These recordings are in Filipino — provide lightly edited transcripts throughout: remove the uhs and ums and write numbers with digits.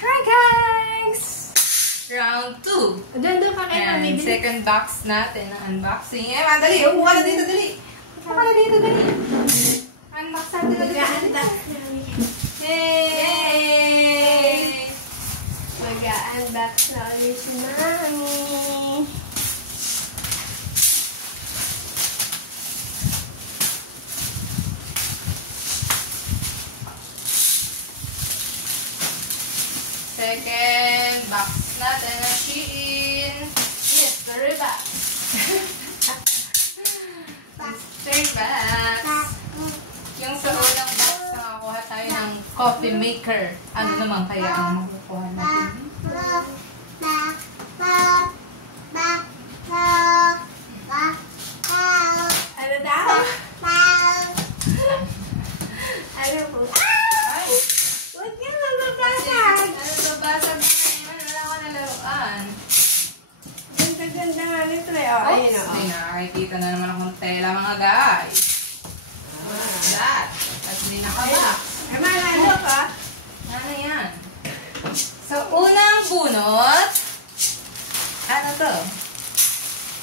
Hi guys! Round 2. Doon ka kayo And bibili. second box natin ng unboxing. Eh, madali. Upuha na dito, dali. Upuha na dito, dali. Unbox natin na dito. Yay! Mag-unbox na ulit si Mami. Second box natin na Shein. Mystery box. Mystery box. Yung sa unang box, nakakuha tayo ng coffee maker. Ano naman kaya ang makukuha natin? Ano daw? Ano po? Ay! Huwag niya mababasag. Ano babasag na ngayon? Wala ko na laruan. Ganda-ganda nga nito eh. Oh, ayun o. Ay, nakakikita na naman akong tela mga guys. That. At hindi nakabox. Ay, malalo ka. Ano yan? So, unang bunot. Ano to?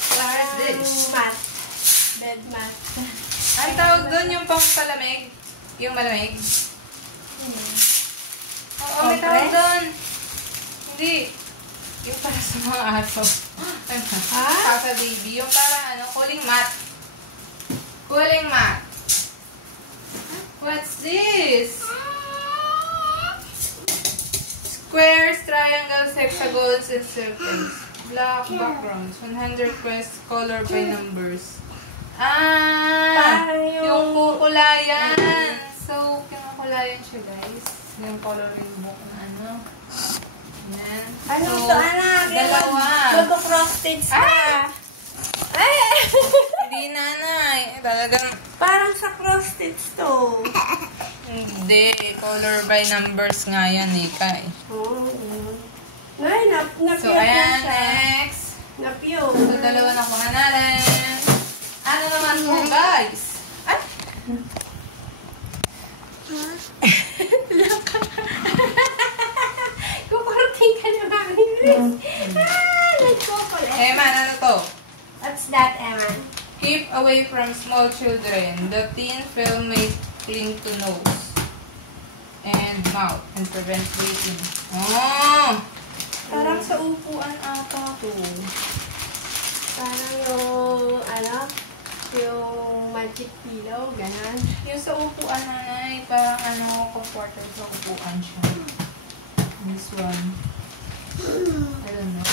What is this? Mat. Bed mat. Ang tawag doon yung pang palamig? Yung malamig? Oo, may tawag doon. Hindi. Yung para sa mga aso. Para sa baby. Yung para ano, cooling mat. Cooling mat. What's this? Squares, triangles, hexagons, and circles. Black backgrounds. 100 quest color by numbers. Parang Yung kukulayan. So, kinukulayan siya, guys. Yung coloring book na ano. Yan. Ano So, to, anak? dalawa. Cross stitch ka. Ay! Hindi, nanay. Talagang, Parang sa cross stitch to. hindi. Color by numbers nga yan, Ika. Oo. Nay, na-pure So, na ayan, siya. next. Na-pure. So, dalawa na kuha natin. Ano naman po, guys? Ay! Kukurating ka na Mami Chris. Nagkukulit. Eman, ano to? What's that, Eman? Keep away from small children. The thin film may cling to nose and mouth and prevent waiting. Oh! Parang sa upuan ata to. Parang yung, yung magic pillow, gano'n. Yung sa upuan, nanay, parang ano, comfortable sa upuan siya. This one. I don't know.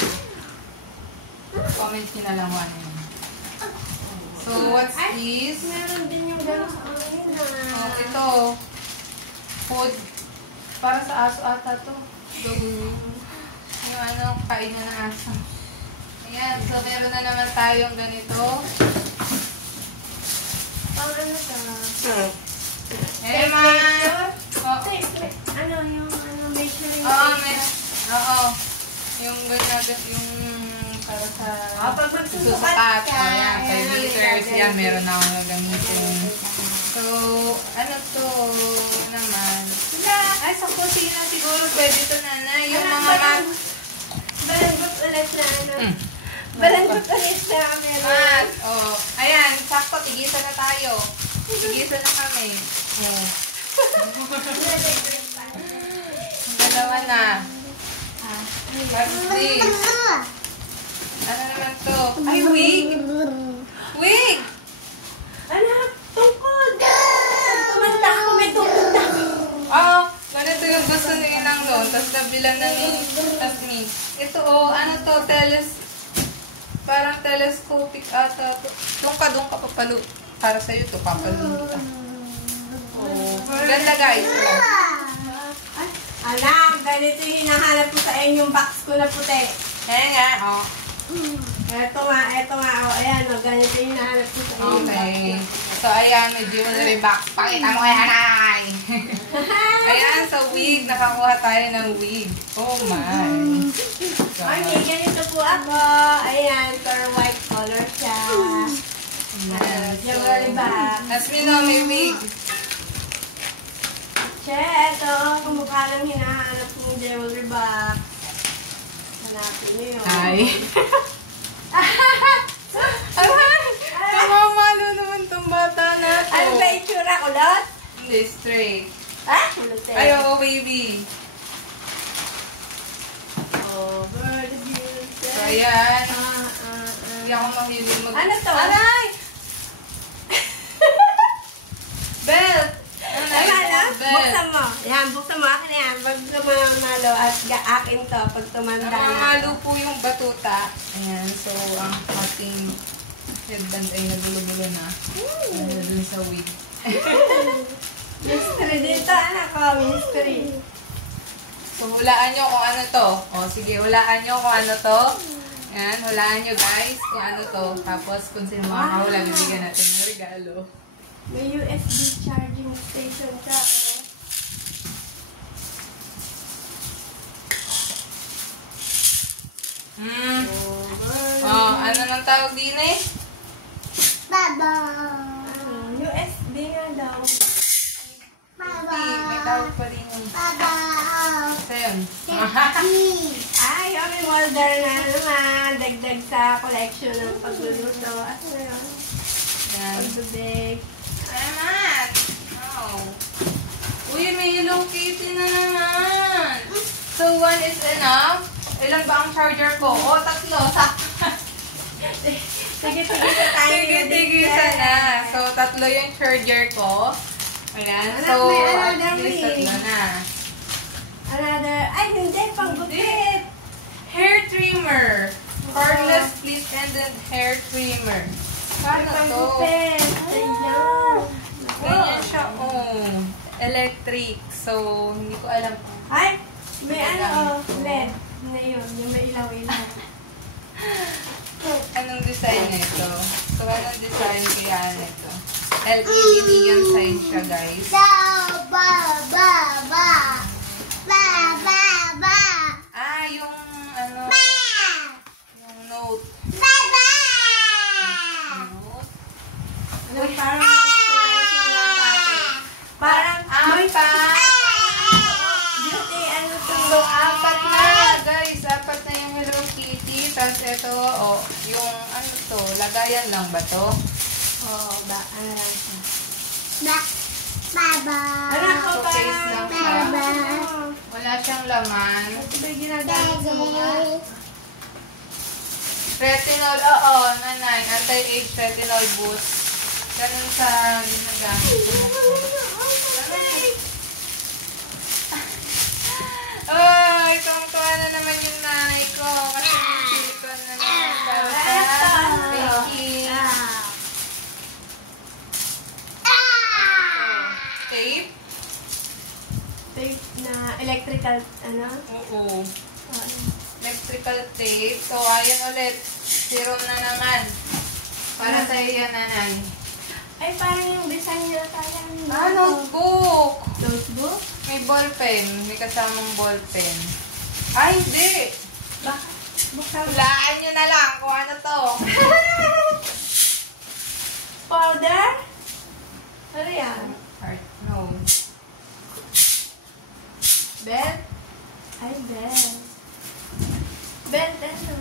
Comment nyo na lang ano yun. So, what's this? Meron din yung gano'n sa akin Oh, ito. Food. Para sa aso ata to. Yung ano, kain na ng aso. Ayan. So, meron na naman tayong ganito. Pang ano ka? Emma! Oh. Ano, yung measuring Oo, tape. oo. Yung ganyan, yung para sa Pag magsusukat susukat. ka. Ayan, kay liters. Yan, meron na akong gagamitin. So, ano to naman? Ay, sa kusina siguro pwede to, nanay. Yung mga mat. Balangot ulit na ano. Balangot ulit na meron. Mat. Oh. Ayan, sakto. Tigisan na tayo. Tigisan na kami. Oh. Dalawa na. What's this? Ano naman to? Ay, wig! Wig! Anak, tungkod! Tumanda ako, may tungkod na. Oo, ganito yung gusto ni Inang doon. Tapos nabilan na ni Tasmin. Ito, ano to, parang telescopic ata. Doon ka papalo. Para sa'yo to, papalo kita. Oh, ganda guys. Anak, ganito yung hinahanap ko sa inyong box ko na puti. Ayan nga, oh. Eto nga, oh, ayan, oh, ganito yung hinahanap ko sa inyong Okay. box. So, ayan, may jewelry box. Pakita mo kay Hanay. Ayan, so wig. Nakakuha tayo ng wig. Oh my. Ay, may ganito po ako. Ayan, for white color siya. Ayan. Jewelry bag. Tasmin, may wig. Che, ito, kumukha lang hinahanap ko aking jewelry box. Hanapin niyo yun. Ay. Aray! Namamalo naman tong bata na to. Ano ba itsura, kulot? Hindi, straight. Kulot eh. Ay, oo, baby. Over the beauty. So, ayan. Hindi ako mahilig mag... Ano to? Aray! Belt! Ay, ano? Belt. Buksan mo. Yan, buksan mo. Akin na yan. Pag tumamalo at akin to, pag tumanda na. Namamalo po yung batuta. Ayan, so ang ating headband ay nagulo-gulo na. Dun sa wig. Mystery dito, anak ko. Mystery. So, hulaan nyo kung ano to. O, sige, hulaan nyo kung ano to. Ayan, hulaan nyo guys kung ano to. Tapos, kung sino makakahula, bibigyan natin ng regalo. May USB charging station ka, oh. Ano nang tawag din eh? USB nga daw. Hindi, may tawag pa rin yun. Ito yun. Ay, may molder na naman. Dagdag sa collection ng pagluluto. Asa na yun? Yan. Pagbibig. Salamat! Wow. Uy, may Hello Kitty na naman. So, one is enough? Ilan ba ang charger ko? O, tatlo. Sige sa tayo. Sige na. So, tatlo yung charger ko. Ayan. Anak, So, may at another least ring. tatlo na. Another. Ay, hindi. Panggupit. Hair trimmer. Cordless split-ended hair trimmer. Paano to? Panggupit. Ayan. Ganyan siya, oh. Electric. So, hindi ko alam kung Ay, may ano, LED. Na yun. Yung may ilaw-ilaw. anong design nito. So, anong design kaya nito? LED neon sign siya, guys. Ah, yung ano, yung note. Note. Ano, parang Apat! beauty, ano to? So, apat na, guys. Apat na yung Hello Kitty. Tapos ito, oh, yung ano to, lagayan lang ba to? Oo, ano lang siya. Baba. Anak ko, Showcase lang siya. parang, Wala siyang laman. ito ba yung ginagamit sa mukha? Retinol, oo, nanay. Anti-age retinol boost. Ganun sa ginagamit ko. Oh, itong-tuwa na naman yung nanay ko. Kasi may silicone na naman para sa baking. Tape? Tape na electrical, ano? Oo. Electrical tape. So, ayan ulit. Serum na naman. Para sa iyo, nanay. Ay, parang yung design nila tayo. Notebook! Notebook? May ballpen. May kasamang ballpen. Ay, hindi! Bakit? Buksan mo. Hulaan nyo na lang kung ano to. Powder? Ano yan? Heart, no. Belt? Ay, belt. Belt, ano?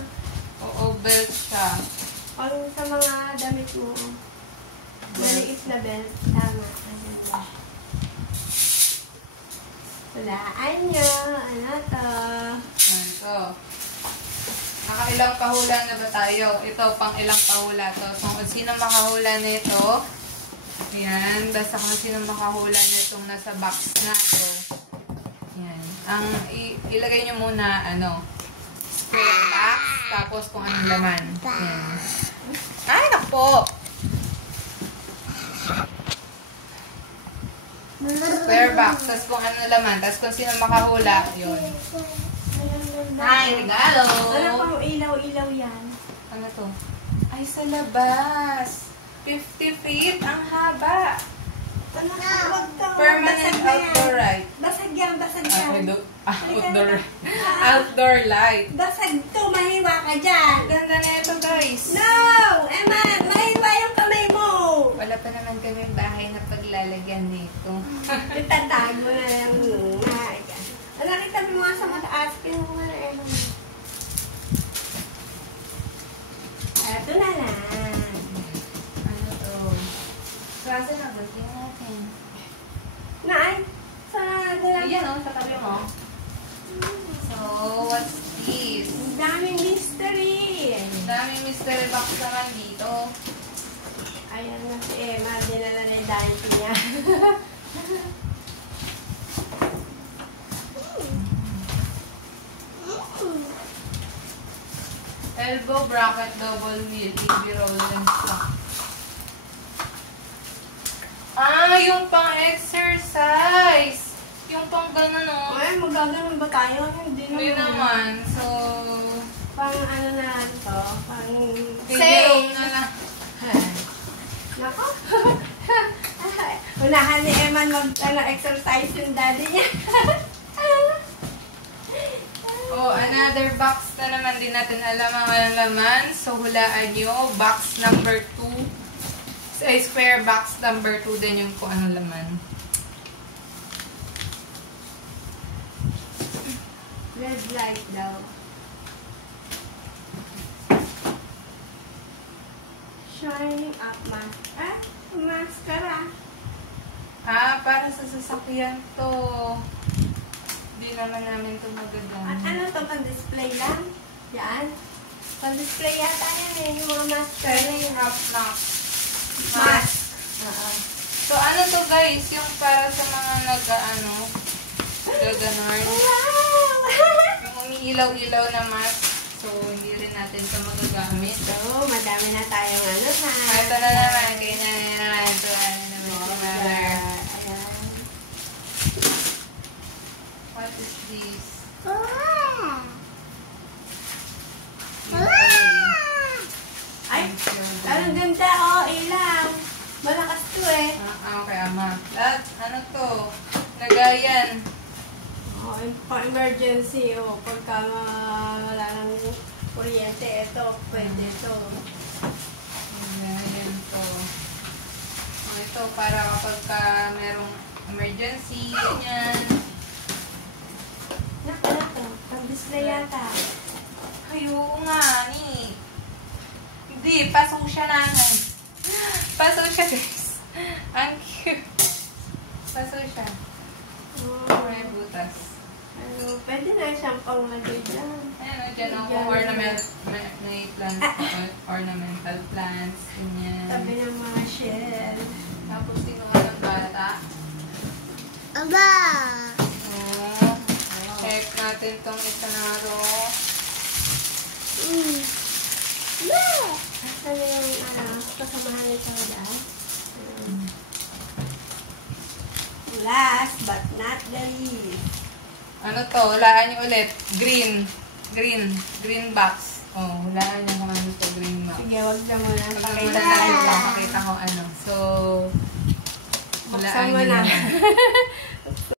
Oo, belt siya. Pang sa mga damit mo. Maliit na belt. Tama. Ayan na. Hulaan nyo. Ano to? Ano to? Nakailang kahula na ba tayo? Ito, pang ilang kahula to. So, kung sino makahula nito, yan. Basta kung sino makahula nitong nasa box na to. Yan. Ang ilagay nyo muna, ano, square box, tapos kung anong laman. Yan. Ay, nakpo! Square box, tapos kung ano laman, tapos kung sino makahula, yun. Ay, regalo! Ano pang ilaw-ilaw yan? Ano to? Ay, sa labas. 50 feet, ang haba. Ano ka? Huwag ka. Permanent Basag na yan. outdoor light. Basag yan, basag yan. Outdoor. Outdoor light. Basag to, mahiwa ka dyan. Ganda na ito, guys. No! Emma, mahiwa yung kamay mo. Wala pa naman kami bahay na paglalagyan nito. Itatago na lang muna. Ano nakitabi mo nga sa mataas. Pinuha na Emma. Ito na lang. Ano to? Klase na tingnan natin. Nay, saan na lang? Ayan o, sa tabi mo. So, what's this? Ang daming mystery. Daming mystery box naman dito. Ayan na si Emma. Dinala na yung dante niya. Elbow bracket double wheel, easy roll and stock. Ah, yung pang exercise. Yung pang gano'n o. Ay, magaganon ba tayo? Hindi naman. Hindi naman. So, Pang ano na lang to? Pang... say na lang. Nako. Unahan ni Eman mag-exercise yung daddy niya. Oh, another box na naman din natin alam ang laman. So, hulaan nyo. Box number 2. Ay, square box number 2 din yung kung anong laman. Red light daw. Shining up mask. Ah, mascara. Ah, para sa sasakyan to. Hindi naman namin ito At magagamit. ano to, pang-display lang? Yan. Pang-display yata yan eh, yung mga mascara. Shining up knock. Mask. Oo. So, ano to guys? Yung para sa mga nag-ano, gaganon. Wow! Yung umiilaw-ilaw na mask. So, hindi rin natin ito magagamit. So, madami na tayong ano ha. Ah, ito na naman. Kaya na naman. Ito na naman si Mother. Ayan. What is this? Ay, ang ganda oh, ilaw. Malakas to eh. Okay, ama. At, ano to? Lagayan. Oh, pa-emergency oh, pagka wala nang kuryente, ito, pwede ito. Lagayan to. Oh, ito, para kapag ka merong emergency, ganyan. Naku, pang-display yata. Ay, oo nga, ni. Hindi, paso siya nanay. Paso siya, guys. Ang cute. Paso siya. Oh, May butas. ano, pwede na siyang panglagay dyan. Ayan, o, dyan ako. May plants, ornamental plants, ganyan. Tabi ng mga shell. Tapos, tingnan ng bata. Aba! Oh, check natin tong isa na to. Ano yung kasamahan nito dyan? Last but not the least. Ano to? Hulaan niyo ulit. Green. Green box. Oh, hulaan niyo kung ano to. Green box. Sige, wag ka muna. Pakita tayo pa. Pakita ko ano. So, Buksan mo na.